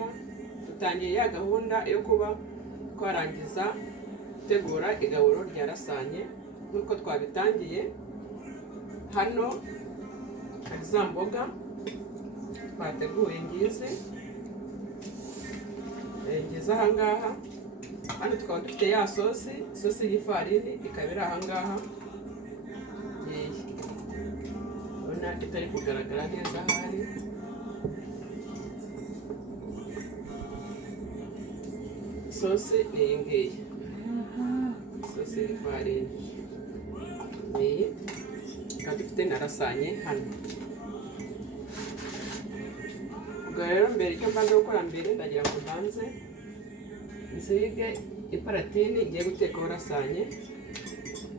murabona dutangiye ya gahunda yo kuba twarangiza gutegura igaburo rya rasanye nk'uko twabitangiye. Hano za mboga twateguye ngizi ahangaha. Hano tukaba dufite ya sosi y'ifarini ikaba iri ahangaha, urabona itari kugaragara neza ahari. Sosi ni iyi ngiyi, sosi y'ifarini ni iyi. Tukaba dufite na rasanye hano. Ubwo rero mbere icyo mbanza gukora mbere, ndagira ngo mbanze nsige iparatini ngiye gutekaho rasanye.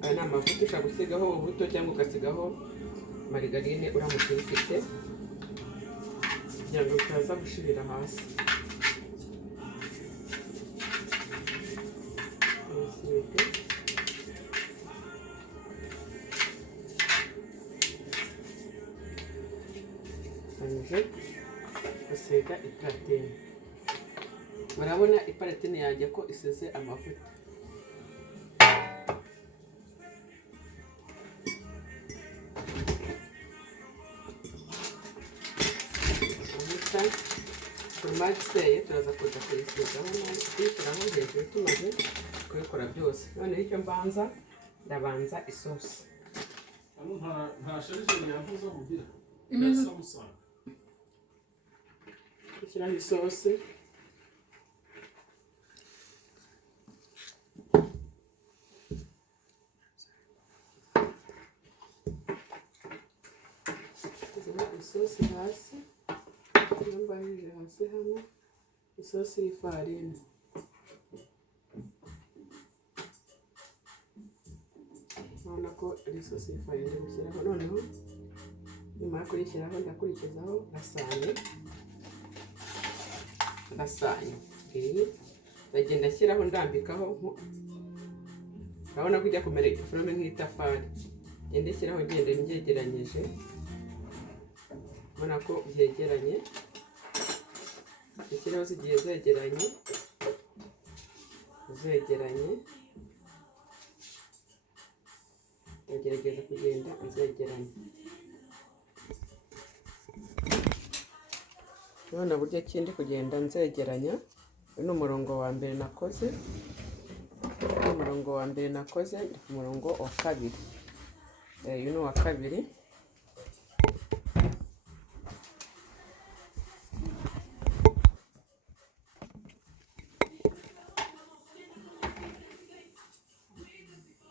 Aya ni amavuta, ushobora gusigaho ubuto cyangwa ugasigaho marigarine uramutse ubifite, kugira ngo bitaza gushirira hasi. Gusiga iparatini. Murabona iparatini yanjye ko isize amavuta. Foromaje iseye turaza kuza kuyisigaho kuyikoraho hejuru tumaze kubikora byose. Noneho icyo mbanza, ndabanza isosi. Dushyiraho isosi. Isosi hasi, mbahije hasi hano isosi y'ifarini. Urabona ko ari isosi y'ifarini gushyiraho. Noneho nyuma yo kuyishyiraho ndakurikizaho rasanye iyi ndagenda nshyiraho ndambikaho. Urabona ko ijya kumera iforome nk'itafari, ngenda nshyiraho ngenda mbyegeranyije. Urabona ko byegeranye, ishyiraho zigiye zegeranye, ndagerageza kugenda nzegeranye. Urabona buryo kindi kugenda nzegeranya. Uyu ni umurongo wa mbere nakoze, ndi ku murongo wa kabiri. Uyu ni uwa kabiri.